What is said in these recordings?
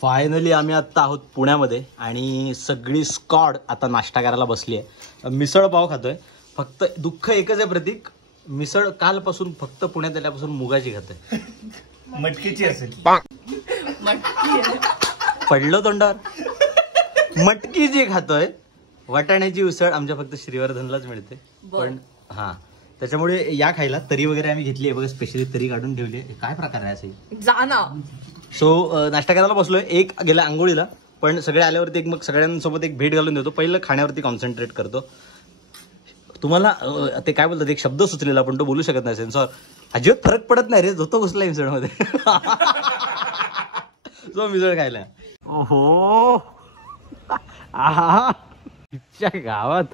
Finally आम्ही आता आहोत पुण्यामध्ये आणि सगळी स्क्वॉड आता नाश्ता करायला बसली आहे. मिसळ पाव खातोय. फक्त दुःख एकच आहे प्रतीक, मिसळ कालपासून फक्त पुण्यात आल्यापासून मुगाची खातोय. मटकीची असेल. पडलं तोंडावर. मटकीची खातोय. वाटाण्याची उसळ आमच्या फक्त श्रीवर्धनलाच मिळते. पण हा त्याच्यामुळे या खायला तरी वगैरे आम्ही घेतली आहे बघा, स्पेशली तरी काढून ठेवली आहे. काय प्रकार आहे असे जा ना. सो नाश्ता करायला बसलोय. एक गेला आंघोळीला, पण सगळे आल्यावरती एक मग सगळ्यांसोबत एक भेट घालून देतो. पहिलं खाण्यावरती कॉन्सन्ट्रेट करतो. तुम्हाला ते काय बोलतात, एक शब्द सुचलेला पण तो बोलू शकत नाही सेन्सॉर. अजिबात फरक पडत नाही रे, जो तो घुसला मिसळमध्ये. जो मिसळ खायला. ओहो आहा गावात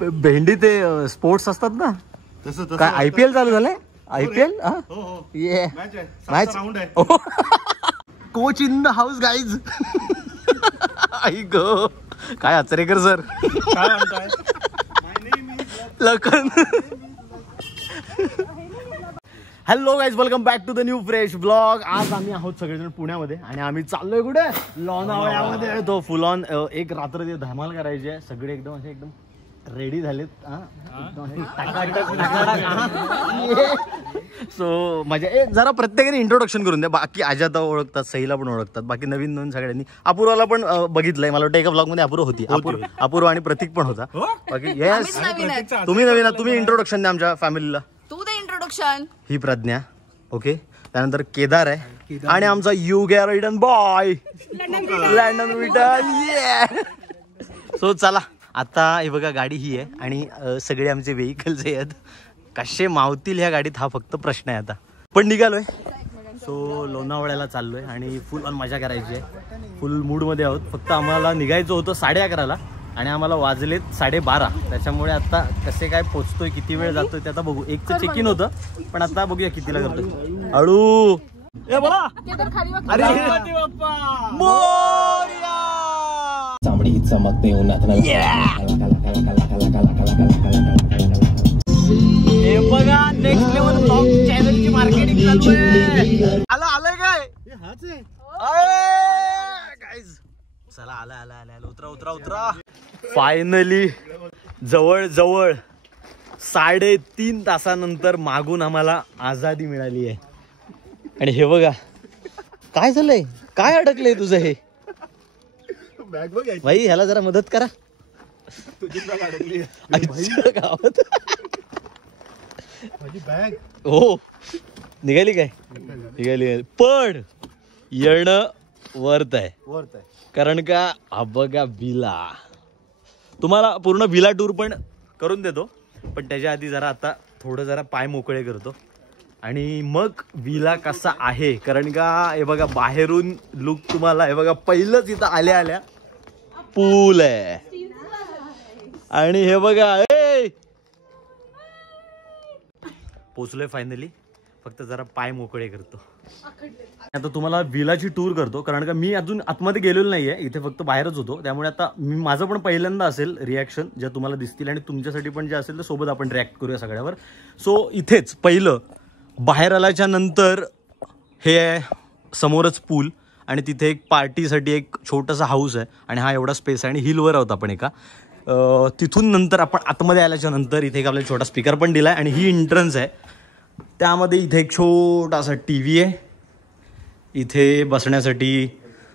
भेंडी ते स्पोर्ट्स असतात ना, काय IPL चालू झालंय. IPL ये match coach in the house guys. आई गो काय आचरेकर सर. काय म्हणताय? Lakhan. Hello guys, welcome back to the new fresh blog. आज आम्ही आहोत सगळेजण पुण्यामध्ये आणि आम्ही चाललोय कुठे, लोणावळ्यामध्ये. तो फुल ऑन एक रात्र ते धमाल करायची आहे. सगळे एकदम असे एकदम रेडी झालेत. सो माझ्या जरा प्रत्येकाने इंट्रोडक्शन करून द्या. बाकी अजाता ओळखतात, सईला पण ओळखतात, बाकी नवीन नवीन सगळ्यांनी. अपूर्वाला पण बघितलंय, मला वाटतं एका ब्लॉग मध्ये अपूर्व होती. अपूर्व आणि प्रतीक पण होता. बाकी येस तुम्ही नवीन, तुम्ही इंट्रोडक्शन द्या आमच्या फॅमिलीला. तू दे इंट्रोडक्शन. ही प्रज्ञा, ओके. त्यानंतर केदार आहे आणि आमचा यू गॅरिडन बॉय लंडन विटन. सो चला आता हे बघा, गाडी ही आहे आणि सगळे आमचे व्हेकल्स आहेत. कसे मावतील ह्या गाडीत हा फक्त प्रश्न आहे आता. पण निघालोय. सो लोणावळ्याला चाललोय आणि फुल ऑन मजा करायची आहे. फुल मूडमध्ये आहोत. फक्त आम्हाला निघायचं होतं 11:30 आणि आम्हाला वाजलेत 12:30. त्याच्यामुळे आता कसे काय पोचतोय, किती वेळ जातोय ते आता बघू. एकचं चेक इन होतं, पण आता बघूया कितीला करतोय. हळू ए बोला. अरे चामडी चमकते उन्हात. हे बघा, नेक्स्ट लेवल ब्लॉग चॅनलची मार्केटिंग चालू. आलंय काय? हाच आहे गाईज. चला आला उतरा. फायनली जवळ 3.5 तासानंतर मागून आम्हाला आझादी मिळाली आहे. आणि हे बघा काय झालंय, काय अडकलंय तुझं हे. बॅग बघ भाई ह्याला जरा मदत करा. तुझी बॅग अडकली गावात. माझी बॅग हो निघाली काय? निघाली. पण येणं वर्थ आहे. कारण का हा बघा विला, तुम्हाला पूर्ण विला टूर पण करून देतो. पण त्याच्या आधी जरा आता जरा पाय मोकळे करतो आणि मग विला कसा आहे. कारण का हे बघा बाहेरून लुक तुम्हाला, हे बघा पहिलंच इथं आल्या पूल आहे आणि हे बघा पोचलोय फायनली. फक्त जरा पाय मोकळे करतो. आता तुम्हाला विलाची टूर करतो, कारण का मी अजून आतमध्ये गेलेलो नाहीये, इथे फक्त बाहेरच होतो. त्यामुळे आता माझं पण पहिल्यांदा असेल रिॲक्शन ज्या तुम्हाला दिसतील आणि तुमच्यासाठी पण जे असेल तर सोबत आपण रिॲक्ट करूया सगळ्यावर. सो इथेच पहिलं बाहेर आल्याच्या नंतर हे आहे समोरच पूल आणि तिथे एक पार्टीसाठी एक छोटासा हाऊस आहे आणि हा एवढा स्पेस आहे आणि हिलवर आहोत आपण एका. तिथून नंतर आपण आतमध्ये आल्याच्या नंतर इथे एक आपल्याला छोटा स्पीकर पण दिला आहे आणि ही एंट्रन्स आहे. त्यामध्ये इथे एक छोटासा TV आहे, इथे बसण्यासाठी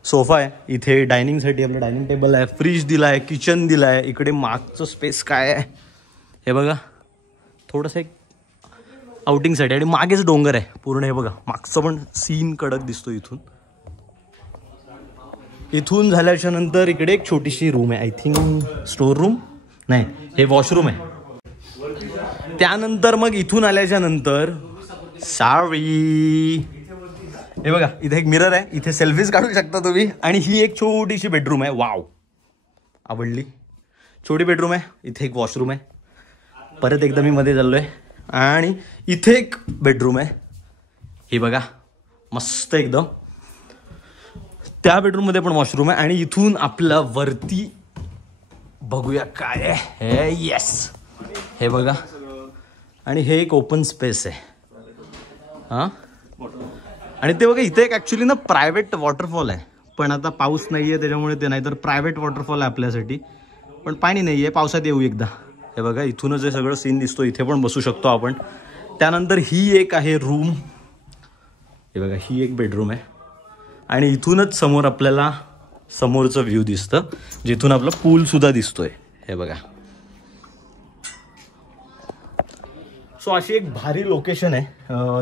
सोफा आहे, इथे डायनिंगसाठी आपलं डायनिंग टेबल आहे, फ्रीज दिला आहे, किचन दिला आहे. इकडे मागचं स्पेस काय आहे हे बघा, थोडंसं एक आउटिंगसाठी. आणि मागेच डोंगर आहे पूर्ण. हे बघा मागचं पण सीन कडक दिसतो इथून. इथून झाल्याच्या नंतर इकडे एक छोटीशी रूम आहे, आय थिंक स्टोर रूम नाही, हे वॉशरूम आहे. त्यानंतर मग इथून आल्याच्या नंतर हे बघा इथे एक मिरर आहे, इथे सेल्फीज काढू शकता तुम्ही. आणि ही एक छोटीशी बेडरूम आहे. वाव, आवडली. छोटी बेडरूम आहे. इथे एक वॉशरूम आहे. परत एकदा मी मध्ये चाललोय आणि इथे एक बेडरूम आहे. ही बघा मस्त एकदम. त्या बेडरूम मध्ये पण वॉशरूम आहे. आणि इथून आपलं वरती बघूया काय आहे. येस, हे बघा. आणि हे एक ओपन स्पेस आहे. हां आणि ते बघा इथे एक ॲक्च्युली ना प्रायव्हेट वॉटरफॉल आहे, पण आता पाऊस नाही आहे त्याच्यामुळे ते नाही, तर प्रायव्हेट वॉटरफॉल आहे आपल्यासाठी, पण पाणी नाही आहे. पावसात येऊ एकदा. हे बघा इथूनच हे सगळं सीन दिसतो, इथे पण बसू शकतो आपण. त्यानंतर ही एक आहे रूम, हे बघा ही एक बेडरूम आहे आणि इथूनच समोर आपल्याला समोरचं व्ह्यू दिसतं, जिथून आपलं पूलसुद्धा दिसतोय. हे बघा. सो अशी एक भारी लोकेशन आहे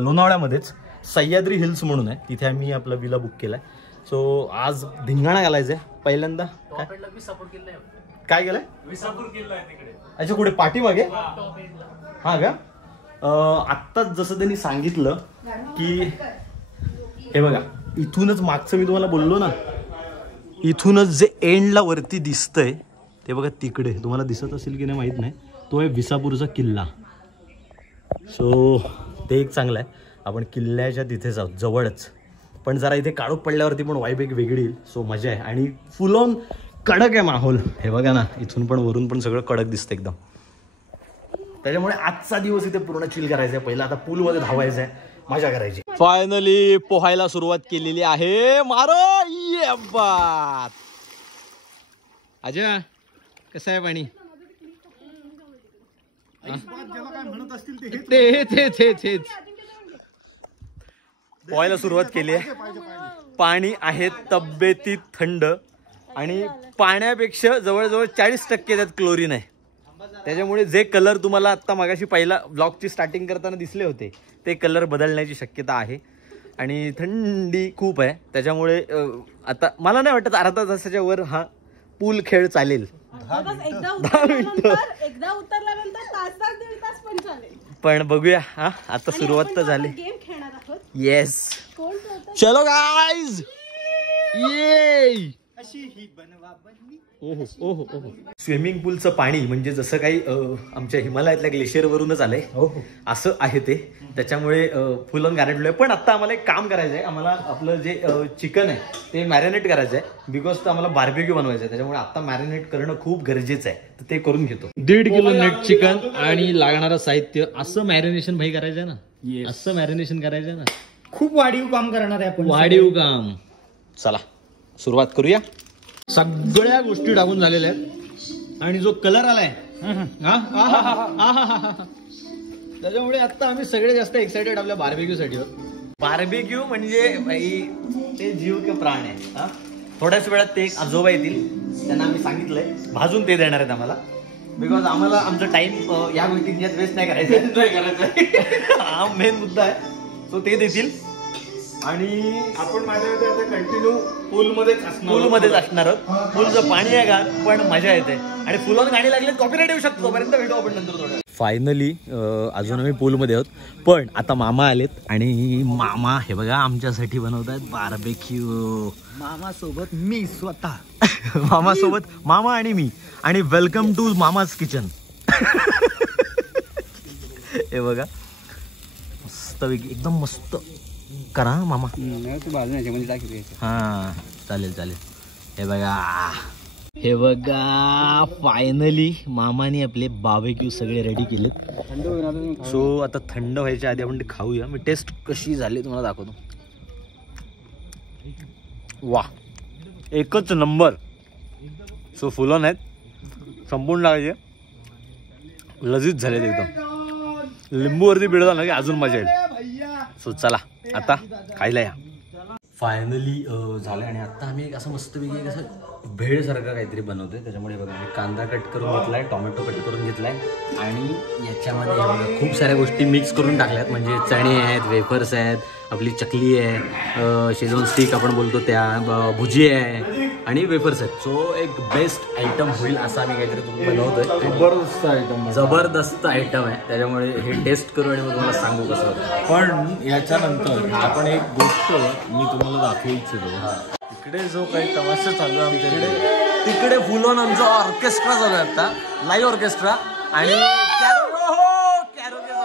लोणावळ्यामध्येच, सह्याद्री हिल्स म्हणून आहे. तिथे आम्ही आपला विला बुक केला आहे. सो आज धिंगाणा घालायचं आहे पहिल्यांदा. काय केलंय? विसापूर किल्ला आहे तिकडे. अच्छा, कुठे पाठीमागे? हा का? आत्ताच जसं त्यांनी सांगितलं की हे बघा इथूनच मागचं मी तुम्हाला बोललो ना, इथूनच जे एंडला वरती दिसतंय ते बघा तिकडे, तुम्हाला दिसत असेल की नाही माहीत नाही, तो आहे विसापूरचा किल्ला. सो ते एक चांगलं आहे. आपण किल्ल्याच्या तिथे जाऊ जवळच, पण जरा इथे काळोख पडल्यावरती पण वाईब एक वेगळी येईल. सो मजा आहे आणि फुल ऑन कडक आहे माहोल. हे बघा ना, इथून पण वरून पण सगळं कडक दिसतं एकदम. त्याच्यामुळे आजचा दिवस इथे पूर्ण चिल करायचा आहे. पहिला आता पूलमध्ये धावायचं आहे, मजा करायची. फायनली पोहायला सुरुवात केलेली आहे. मारो ये बात. अजय कसं आहे पाणी? तेच पोहायला सुरुवात केली आहे. पाणी आहे तब्येतीत थंड आणि पाण्यापेक्षा जवळजवळ 40% त्यात क्लोरीन आहे. त्याच्यामुळे जे कलर तुम्हाला आत्ता मागाशी पहिला ब्लॉगची स्टार्टिंग करताना दिसले होते ते कलर बदलण्याची शक्यता आहे. आणि थंडी खूप आहे, त्याच्यामुळे आता मला नाही वाटत अर्धा तासाच्या वर हा पूल खेळ चालेल. 10 मिनिटं एकदा उतरल्यानंतर तास दीड तास पण चालेल. पण बघूया. हा आता सुरुवात तर झाली. गेम खेळणार आहोत. येस, चलो गाईज. ये ओहो ओहो ओहो. स्विमिंग पूलचं पाणी म्हणजे जसं काही आमच्या हिमालयातल्या ग्लेशियरवरूनच आलंय असं आहे ते. त्याच्यामुळे फुल ऑन गारंटलोय. पण आता आम्हाला एक काम करायचं आहे. आम्हाला आपलं जे चिकन आहे ते मॅरिनेट करायचं आहे, बिकॉज आम्हाला बार्बेक्यू बनवायचं आहे. त्याच्यामुळे आता मॅरिनेट करणं खूप गरजेचं आहे, तर ते करून घेतो. 1.5 किलो नेट चिकन आणि लागणारं साहित्य. असं मॅरिनेशन भाई करायचं आहे ना, असं मॅरिनेशन करायचं आहे ना. खूप वाढीव काम करणार आहे आपण. वाढीव काम. चला सुरुवात करूया. सगळ्या गोष्टी टाकून झालेल्या आहेत आणि जो कलर आलाय त्याच्यामुळे आता आम्ही सगळे जास्त एक्साइटेड आपल्या बार्बेक्यू साठी. बार्बेक्यू म्हणजे भाई ते जीव के प्राण आहे. थोड्याच वेळात ते एक आजोबा येतील, त्यांना आम्ही सांगितलंय भाजून ते देणार आहेत आम्हाला, बिकॉज आम्हाला आमचा टाइम या गोष्टींच्यात वेस्ट नाही करायचा, एन्जॉय करायचा हा मेन मुद्दा आहे. सो ते देतील आणि आपण माझ्या आता कंटिन्यू पूलमध्येच असणार आहोत. पूलचं पाणी आहे का पण मजा येते आणि फुल ऑन गाणी लागले कॉपीराइट येऊ शकतो. तोपर्यंत भेटू आपण नंतर थोडं. फायनली अजून आम्ही पूलमध्ये आहोत, पण आता मामा आलेत आणि मामा हे बघा आमच्यासाठी बनवत आहेत बार्बेक्यू. मामा सोबत मी स्वतः. मामा सोबत मामा आणि मी. आणि वेलकम टू मामाज किचन. हे बघा मस्त एकदम मस्त करा मामा. हा चालेल चालेल. हे बघा फायनली मामाने आपले बार्बेक्यू सगळे रेडी केलेत. सो आता थंड व्हायच्या आधी आपण ते खाऊया. मी टेस्ट कशी झाली तुम्हाला दाखवतो. वा एकच नंबर. सो फुल ऑन आहेत, संपूर्ण लागायचे, लजीज झालेत एकदम. लिंबूवरती बिळला ना की अजून मजा येईल. सो चला आता खायला या. फायनली झालं आणि आता आम्ही एक असं मस्तपैकी कसं भेळसारखं काहीतरी बनवतोय. त्याच्यामुळे बघा मी कांदा कट करून घेतलाय, टोमॅटो कट करून घेतलाय आणि याच्यामध्ये खूप साऱ्या गोष्टी मिक्स करून टाकल्यात. म्हणजे चणे आहेत, वेफर्स आहेत, आपली चकली आहे, शेजवान स्टिक आपण बोलतो त्या, भुजी आहे आणि वेफर्स आहेत. सो एक बेस्ट आयटम होईल असं आम्ही काहीतरी बनवतोय. जबरदस्त आयटम आहे. त्याच्यामुळे हे टेस्ट करू आणि मग तुम्हाला सांगू कसं होतं. पण याच्यानंतर आपण एक गोष्ट मी तुम्हाला दाखवू इच्छितो. इकडे जो काही तमाशा चालू आहे आमच्याकडे, तिकडे फुल ऑन आमचा ऑर्केस्ट्रा चालू आहे आता, लाईव्ह ऑर्केस्ट्रा. आणि कॅरोके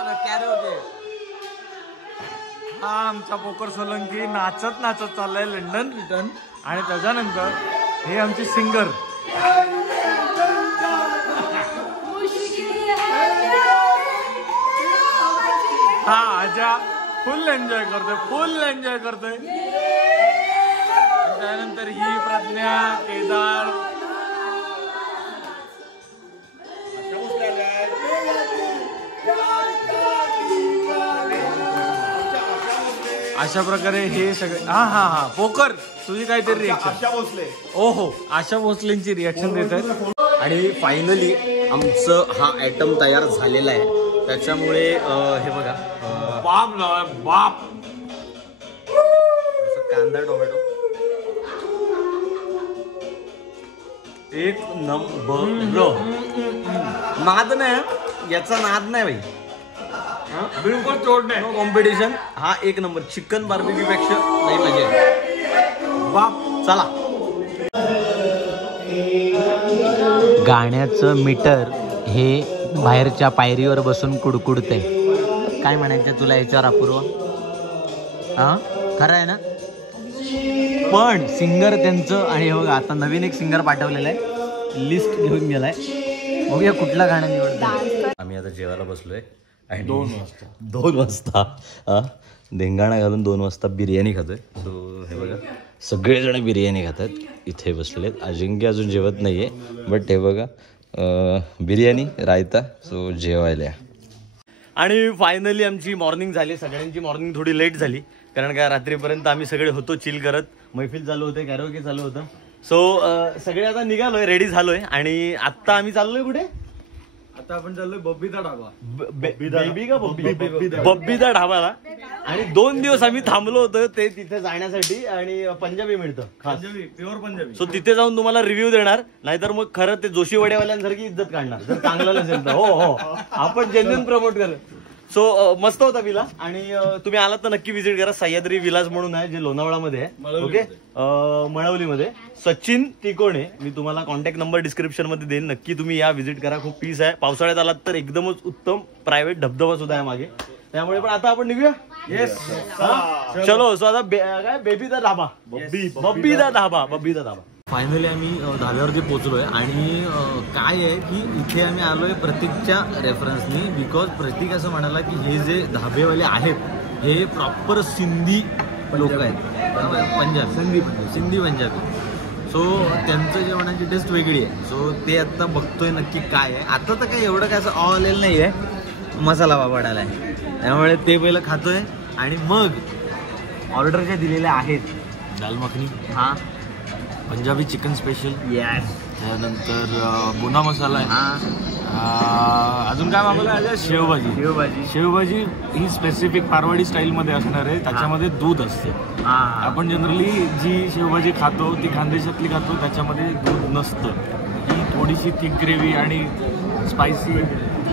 हा आमचा पोकर सोलंकी नाचत नाचत चाललाय लंडन रिटर्न. आणि त्याच्यानंतर हे आमचे सिंगर हा आजा फुल एन्जॉय करतोय. त्यानंतर ही प्रज्ञा, केदार, अशा प्रकारे हे सगळे. हा पोकर. तुझी काहीतरी रिएक्शन. आशा भोसले. ओहो, आशा भोसलेंची रिएक्शन देत आहेत. आणि फायनली आमचं हा आयटम तयार झालेला आहे. त्याच्यामुळे हे बघा, बाप कांदा टोमॅटो एक नंबर. नाद नाही, याचा नाद नाही भाई. बिलकुल तोड नाही. कॉम्पिटिशन. हा एक नंबर. चिकन बार्बिक्यू पेक्षा नाही मजा. बाप. चला. गाण्याचं मीटर हे बाहेरच्या पायरीवर बसून कुडकुडतंय. काय म्हणायचं तुला याच्यावर अपूर्व? हा खरं आहे ना. पण सिंगर त्यांचं, आणि हो आता नवीन एक सिंगर पाठवलेला आहे, लिस्ट घेऊन गेलाय. बघूया कुठला गाणं निवडतो. आम्ही आता जेवायला बसलोय आणि 2 वाजता धिंगाणा घालून 2 वाजता बिर्याणी खातोय. सो हे बघा, सगळेजण बिर्याणी खातात इथे बसलेत. अजिंक्य अजून जेवत नाहीये, बट हे बघा बिर्याणी, रायता. सो जेवायला. आणि फायनली आमची मॉर्निंग झाली. सगळ्यांची मॉर्निंग थोडी लेट झाली, कारण का रात्रीपर्यंत आम्ही सगळे होतो चिल करत. मैफिल चालू होते, कॅरोके चालू होतं. सो सगळे आता निघालोय, रेडी झालोय. आणि आत्ता आम्ही चाललोय कुठे? आता आपण चाललोय बब्बीचा ढाबा. बब्बीचा ढाबाला. आणि 2 दिवस आम्ही थांबलो होतो ते तिथे जाण्यासाठी. आणि पंजाबी मिळतं खास, प्युअर पंजाबी. सो तिथे जाऊन तुम्हाला रिव्ह्यू देणार. नाहीतर मग खरं ते जोशी वड्यावाल्यांसारखी इज्जत काढणार जर चांगलं नसेल तर. हो आपण जेन्युइन प्रमोट कर. सो मस्त होता विला. आणि तुम्ही आलात तर नक्की व्हिजिट करा. सह्याद्री विलास म्हणून आहे, जे लोणावळामध्ये आहे. ओके, मळवलीमध्ये. सचिन तिकोणे, मी तुम्हाला कॉन्टॅक्ट नंबर डिस्क्रिप्शन मध्ये देईन. नक्की तुम्ही या व्हिजिट करा. खूप पीस आहे. पावसाळ्यात आलात तर एकदमच उत्तम. प्रायव्हेट धबधबा सुद्धा आहे मागे. त्यामुळे पण आता आपण निघूया. येस, चलो. सो आता काय, बेबीचा ढाबा, बब्बीचा ढाबा. फायनली आम्ही धाब्यावरती पोहोचलोय. आणि काय आहे की इथे आम्ही आलोय प्रतीकच्या रेफरन्सनी. बिकॉज प्रतीक असं म्हणाला की हे जे धाबेवाले आहेत हे प्रॉपर सिंधी लोक आहेत, सिंधी पंजाबी. सो त्यांचं जेवणाची टेस्ट वेगळी आहे. सो ते आता बघतोय नक्की काय आहे. आता तर काही एवढं काय असं आलेलं नाही आहे, मसाला वापरायला आहे. त्यामुळे ते पहिलं खातोय आणि मग ऑर्डर ज्या दिलेल्या आहेत, दाल मखनी, हा पंजाबी चिकन स्पेशल, येस, त्यानंतर बुना मसाला आहे, हा अजून काय मागवलं? शेवभाजी ही स्पेसिफिक मारवाडी स्टाईल मध्ये असणार आहे. त्याच्यामध्ये दूध असते. आपण जनरली जी शेवभाजी खातो ती खानदेशातली खातो, त्याच्यामध्ये दूध नसतं. ही थोडीशी थिक ग्रेव्ही आणि स्पायसी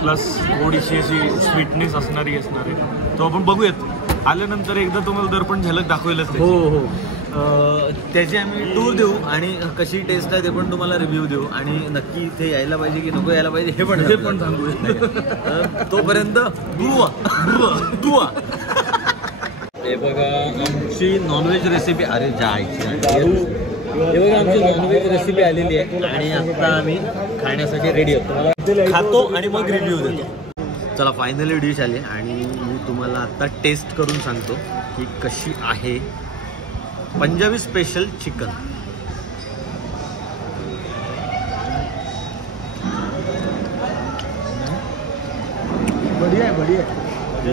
प्लस थोडीशी अशी स्वीटनेस असणारी असणार आहे. तो आपण बघूयात आल्यानंतर. एकदा तुम्हाला दर्पण झलक दाखवेलच. हो त्याची आम्ही टूर देऊ आणि कशी टेस्ट आहे ते पण तुम्हाला रिव्ह्यू देऊ. आणि नक्की इथे यायला पाहिजे की नको यायला पाहिजे हे पण सांगू. तोपर्यंत दुआ. हे बघा आमची नॉनव्हेज रेसिपी. अरे जायची. हे बघा आमची नॉनव्हेज रेसिपी आलेली आहे आणि आता आम्ही खाण्यासाठी रेडी होतो. खातो आणि मग रिव्ह्यू देतो. चला, फायनली डिश आली आणि मी तुम्हाला आता टेस्ट करून सांगतो की कशी आहे. Punjabi special chicken.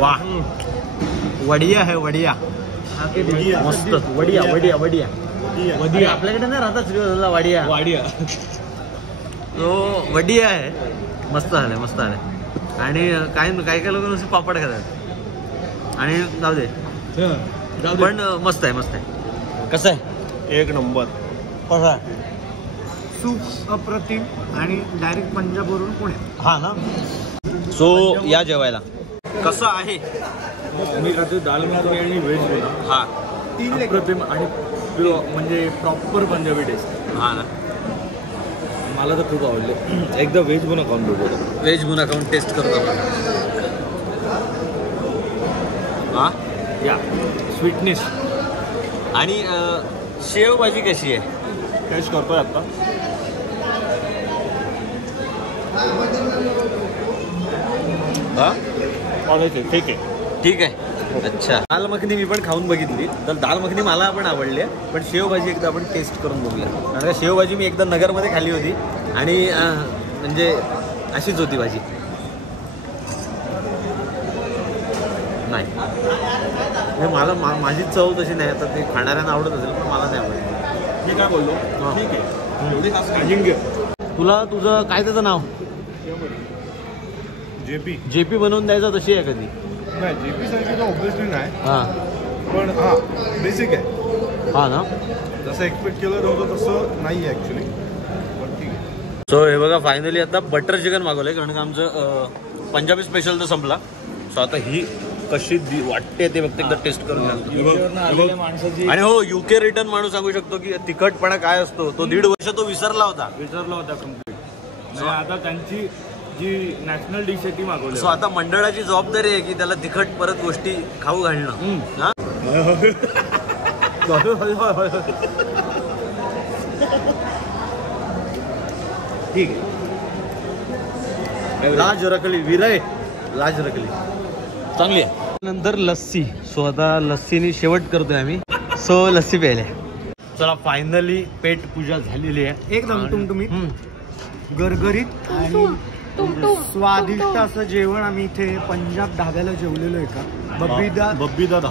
वाह, वडिया है, वडिया मस्त. वडिया आपल्याकडे नाही राहतात वडिया. तो वडिया आहे. मस्त झालंय. आणि काय लोक नुसते पापड खातात आणि जाऊ दे, पण मस्त आहे. कसं आहे? एक नंबर. कसा सूप अप्रतिम आणि डायरेक्ट पंजाबवरून पुण्यात. हा ना. सो या जेवायला. कसं आहे? मी खाते दाल मखनी आणि व्हेज बोला. हा, 3 अप्रतिम आणि म्हणजे प्रॉपर पंजाबी टेस्ट. हा ना. मला तर खूप आवडलं. एकदा व्हेज बुना खाऊन बघू. व्हेज गुन्हा खाऊन टेस्ट करतो आपण. हा, या स्वीटनेस. आणि शेवभाजी कशी आहे? टेस्ट करतोय आता. हा, ठीक आहे. ठीक आहे. अच्छा, दाल मखनी मी पण खाऊन बघितली, तर दाल मखनी मला पण आवडली आहे. पण शेवभाजी एकदा आपण टेस्ट करून बघूया. कारण का शेवभाजी मी एकदा नगरमध्ये खाल्ली होती आणि म्हणजे अशीच होती भाजी. नाही मला माझी चव तशी नाही. आता ते खाणाऱ्यांना आवडत असेल पण मला नाही आवडत. मी काय बोललो, ठीक आहे, एवढी खास नाही. तुला तुझं काय त्याचं नाव जेपी बनवून द्यायचा तशी आहे कधी? नाही, जेपी सारखी ऑब्विसली नाही, हां पण बेसिक आहे. हां ना, जसं एक्सपेक्ट केलं नव्हतं तसं नाही आहे ॲक्च्युली, पण ठीक आहे. सो हे बघा फायनली आता बटर चिकन मागवलंय कारण का आमचं पंजाबी स्पेशल तर संपला. सो आता ही कशी वाटते ते फक्त एकदा टेस्ट करून घ्या. माणसाची आणि हो, युके रिटर्न माणूस सांगू शकतो की तिखटपणा काय असतो तो 1.5 वर्ष तो विसरला होता. कम्प्लीट. आता त्यांची जी नॅशनल डिश आहे ती मागवली. सो आता मंडळाची जबाबदारी आहे की त्याला तिखट परत गोष्टी खाऊ घालणं. हा? ठीक आहे, लाज रकली विरय, लाज रकली चांगली आहे. नंतर लस्सी. सो आता लस्सीनी शेवट करतोय आम्ही. सो लस्सी प्यायला. चला फायनली पेट पूजा झालेली आहे. एकदम टुमटुमीत गरगरीत आणि स्वादिष्ट असं जेवण आम्ही इथे पंजाब ढाब्याला जेवलेलो आहे का.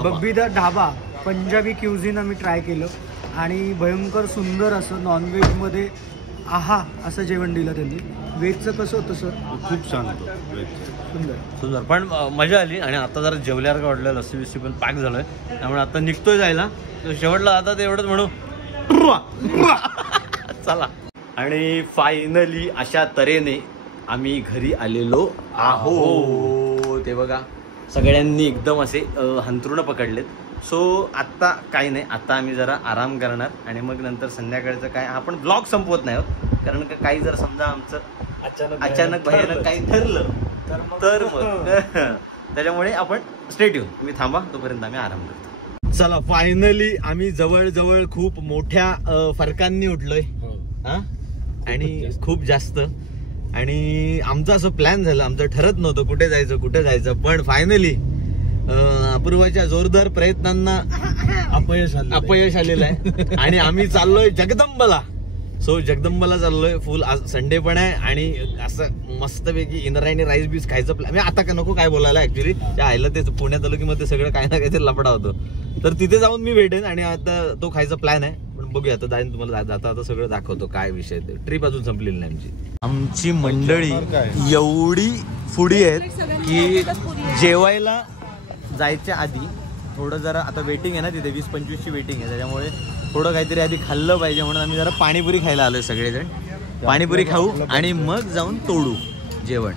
बब्बीदा ढाबा पंजाबी क्युझिन आम्ही ट्राय केलं आणि भयंकर सुंदर असं नॉनव्हेजमध्ये आहा असं जेवण दिलं त्यांनी. व्हेजचं कसं होतं सर? खूप छान होतं, सुंदर पण मजा आली. आणि आता जरा जेवल्यावर का वाटलं, लस्सी बिस्सी पण पॅक झालोय त्यामुळे आता निघतोय जायला. तर शेवटला आता ते एवढंच म्हणू चला. आणि फायनली अशा तऱ्हेने आम्ही घरी आलेलो आहो. ते बघा सगळ्यांनी एकदम असे हंतरुणं पकडलेत. सो आत्ता काही नाही, आता आम्ही जरा आराम करणार आणि मग नंतर संध्याकाळचं काय आपण ब्लॉग संपवत नाही आहोत. कारण का काही जर समजा आमचं अचानक भयानक काही ठरलं तर मग त्याच्यामुळे आपण स्टे ट्यून, तुम्ही थांबा तोपर्यंत आम्ही आराम करतो. चला फायनली आम्ही जवळ खूप मोठ्या फरकांनी उठलोय हा, आणि खूप जास्त. आणि आमचं असं प्लॅन झालं, आमचं ठरत नव्हतं कुठे जायचं पण फायनली अपूर्वाच्या जोरदार प्रयत्नांना अपयश आलेलं आहे आणि आम्ही चाललोय जगदंबला. सो जगदंबाला चाललोय. फुल आज संडे पण आहे आणि असं मस्तपैकी इंद्रायणी राईस बीस खायचं प्लॅन. मी आता का नको काय बोलायला, ऍक्च्युली त्या आईला ते पुण्यात आलो की मग ते सगळं काही ना काहीतरी लफडा होतो. तर तिथे जाऊन मी भेटेन आणि आता तो खायचा प्लॅन आहे. पण बघूया आता जाईन, तुम्हाला जाता सगळं दाखवतो काय विषय. ते ट्रिप अजून संपलेली नाही आमची मंडळी एवढी फुडी आहेत की जेवायला जायच्या आधी थोडं जरा, आता वेटिंग आहे ना तिथे 20-25ची वेटिंग आहे, त्याच्यामुळे थोडं काहीतरी आधी खाल्लं पाहिजे म्हणून आम्ही जरा पाणीपुरी खायला आलोय सगळेजण. पाणीपुरी खाऊ आणि मग जाऊन तोडू जेवण.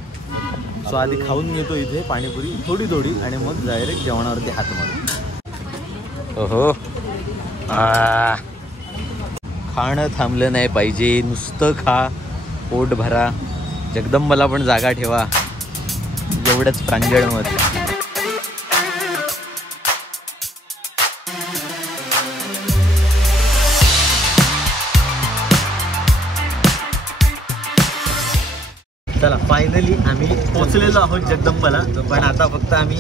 सो आधी खाऊन घेतो इथे पाणीपुरी थोडी आणि मग डायरेक्ट जेवणावरती हात मारू. ओहो, खाणं थांबलं नाही पाहिजे, नुसतं खा, पोट भरा, जगदंबाला पण जागा ठेवा, एवढंच प्रांजळ मत. चला फायनली आम्ही पोहोचलेलो आहोत जगदंबाला. पण आता फक्त आम्ही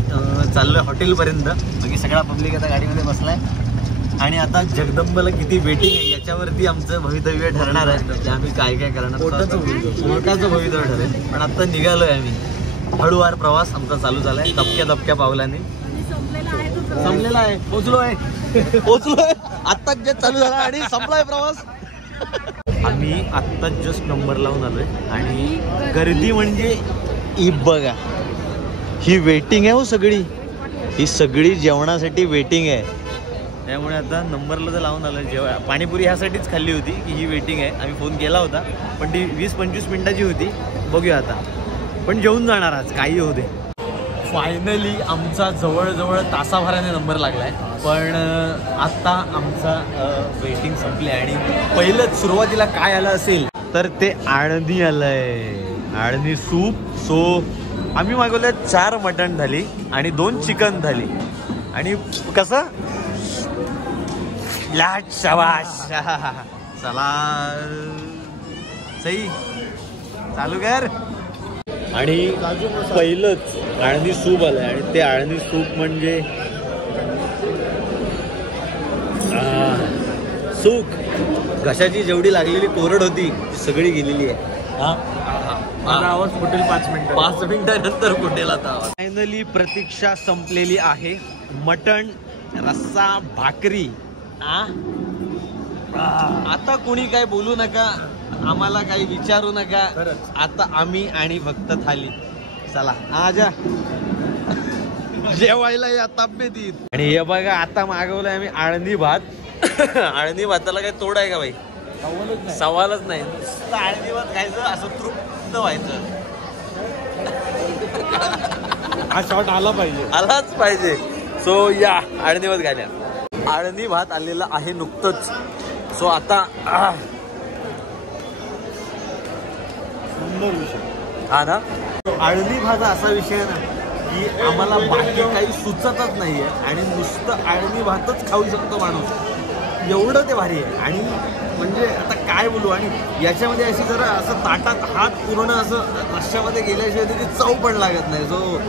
चाललोय हॉटेलपर्यंत. बाकी सगळा पब्लिक आता गाडीमध्ये बसलाय आणि आता जगदंबाला किती वेटिंग आहे याच्यावरती आमचं भवितव्य ठरणार आहे. ते आम्ही काय करणार, मोठाचं भवितव्य ठरेल. पण आता निघालोय आम्ही. हळूवार प्रवास आमचा चालू झालाय, दबक्या पावलाने. संपलेला आहे, पोहोचलोय आत्ताच जस्ट चालू झाला आणि संपलाय प्रवास. आम्ही आत्ताच जस्ट नंबर लावून आलोय आणि गर्दी म्हणजे ही बघा, ही वेटिंग आहे हो सगळी, ही सगळी जेवणासाठी वेटिंग आहे. त्यामुळे आता नंबरला तर लावून आलोय. जेव्हा पाणीपुरी ह्यासाठीच खाल्ली होती की ही वेटिंग आहे. आम्ही फोन केला होता पण ती 20-25 मिनिटाची होती. बघूया आता, पण जेवून जाणार आज काही होते. फायनली आमचा जवळजवळ तासाभराने नंबर लागलाय. पण आता आमचा वेटिंग संपले आणि पहिलंच सुरुवातीला काय आलं असेल तर ते आळणी आलंय, आळणी सूप. सो आम्ही मागवल्या 4 मटण थाली आणि 2 चिकन थाली. आणि कसं लाट शाबाश, चला सई चालू कर. आणि पहिलंच आळणी सूप आलंय आणि ते आळणी सूप म्हणजे सुख घशाची जेवढी लागलेली कोरड होती सगळी गेलेली आहे. माझा आवाज फुटेल 5 मिनिटं. 5 मिनिटानंतर फुटेल आता. फायनली प्रतीक्षा संपलेली आहे. मटण, रस्सा, भाकरी. आता कोणी काय बोलू नका, आम्हाला काही विचारू नका. आता आम्ही आणि फक्त थाली. चला आजा जेवायला या ताब्यात. आणि हे बघा आता मागवलंय आम्ही आळणी भात. आळणी भाताला काही तोड आहे का बाई? सवालच नाही. नुसतं आळणी भात खायचं, असं तृप्त व्हायचं. हा शॉट आला पाहिजे, आलाच पाहिजे. सो या आळणी भात खायला. आळणी भात आलेला आहे नुकतंच. सो आता सुंदर विषय. हा ना, आळणी भात असा विषय ना की आम्हाला बाकी काही सुचतच नाहीये आणि नुसतं आळणी भातच खाऊ शकतो माणूस. एवढं ते भारी आहे. आणि म्हणजे आता काय बोलू. आणि याच्यामध्ये अशी जरा असं ताटात हात पूर्ण असं रश्श्यामध्ये गेल्याशिवाय त्याची चव पण लागत नाही. सो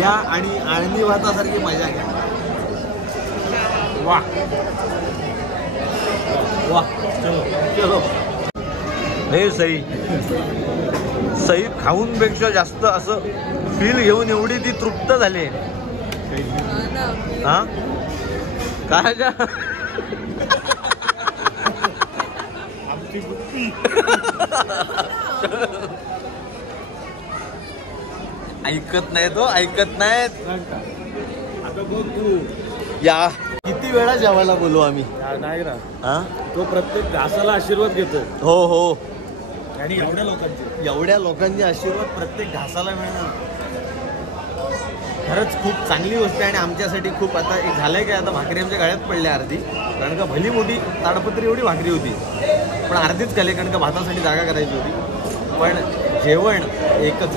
या आणि आळणी भातासारखी मजा घ्या. वा वा, चलो चलो. हे सई सई खाऊन पेक्षा जास्त असं फील घेऊन एवढी ती तृप्त झाली. हा काय का आमची बुद्धी ऐकत नाही तो, ऐकत नाहीत. आता बघ तू. या किती वेळा जेवायला बोलू आम्ही. नाही ना, हा तो प्रत्येक घासाला आशीर्वाद घेतो. हो हो. आणि एवढ्या लोकांचे आशीर्वाद प्रत्येक घासाला मिळणं खरंच खूप चांगली गोष्ट आहे. आणि आमच्यासाठी खूप आता एक झालंय काय, आता भाकरी आमच्या गळ्यात पडल्या अर्धी. कारण का भली मोठी ताडपत्री एवढी भाकरी होती पण अर्धीच खाल्ली, कारण का भातासाठी जागा करायची होती. पण जेवण एकच.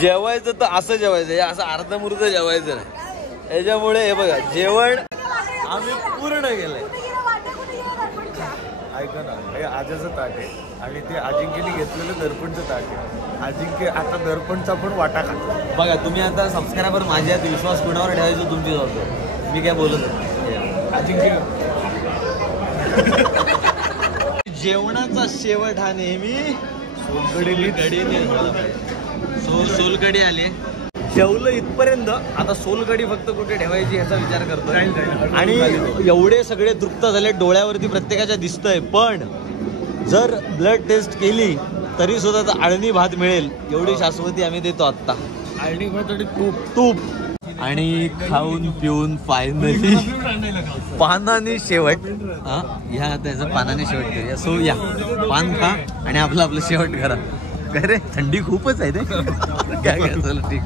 जेवायचं तर असं जेवायचं, असं अर्धमुर्ध जेवायचं नाही. याच्यामुळे हे बघा जेवण आम्ही पूर्ण केलंय. ऐका ना, हे आजाचं ताट आहे आणि ते अजिंक्यने घेतलेलं दर्पणचं ताट आहे. अजिंक्य आता दर्पणचा पण वाटा खातो. बघा तुम्ही आता सबस्क्रायबर माझ्या विश्वास कुणावर ठेवायचं तुमची जबाबदारी. मी काय बोलत नाही. अजिंक्य जेवणाचा शेवट हा नेहमी सोलकडीने. सोलकडी आली. जेवलं इथपर्यंत, आता सोलकडी फक्त कुठे ठेवायची याचा विचार करतो. आणि एवढे सगळे तृप्त झाले, डोळ्यावरती प्रत्येकाच्या दिसतंय. पण जर ब्लड टेस्ट केली तरी सुद्धा आळणी भात मिळेल एवढी शाश्वती आम्ही देतो आत्ता. आळणी भात आणि तूप. तूप आणि खाऊन पिऊन फायनली पानाने शेवट. ह्या त्याचं पानाने शेवट करूया. सो या पान खा आणि आपलं आपलं शेवट करा. काय रे, थंडी खूपच आहे ते. काय काय चला ठीक.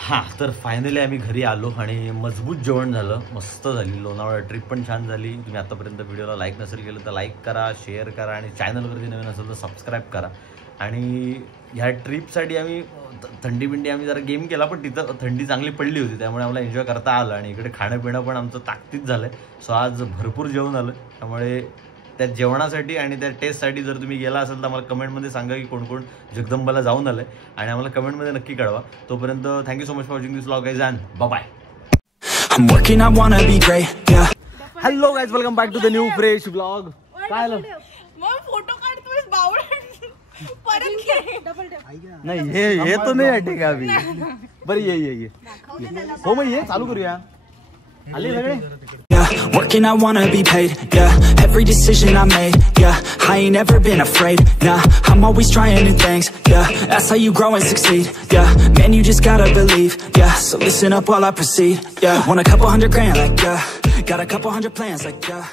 हा तर फायनली आम्ही घरी आलो आणि मजबूत जेवण झालं, मस्त झाली. लोणावळा ट्रिप पण छान झाली. तुम्ही आतापर्यंत व्हिडिओला लाईक नसेल केलं तर लाईक करा, शेअर करा आणि चॅनलवरती नवीन असेल तर सबस्क्राईब करा. आणि ह्या ट्रिपसाठी आम्ही थंडी बिंडी आम्ही जरा गेम केला पण तिथं थंडी चांगली पडली होती त्यामुळे आम्हाला एन्जॉय करता आलं. आणि इकडे खाणं पिणं पण आमचं ताकदीत झालं. सो आज भरपूर जेवण आलं. त्यामुळे त्या जेवणासाठी आणि त्या टेस्टसाठी जर तुम्ही गेला असेल तर आम्हाला कमेंटमध्ये सांगा की कोण कोण जगदंबाला जाऊन आलंय आणि आम्हाला कमेंटमध्ये नक्की कळवा. तोपर्यंत thank you so much for watching this vlog guys and bye bye. Hello guys, welcome back to the new fresh vlog. काय आलं फोटो काढतोय बावळट परत नाही हे तो नाही वाटते का अभी. बरं ये हो मग ये चालू करूया. आले सगळे. Working, I wanna be paid, yeah. Every decision I made, yeah. I ain't never been afraid, nah. I'm always trying new things, yeah. That's how you grow and succeed, yeah. Man, you just gotta believe, yeah. So listen up while I proceed, yeah. Want a couple $100 grand, like, yeah. Got a couple hundred plans, like, yeah.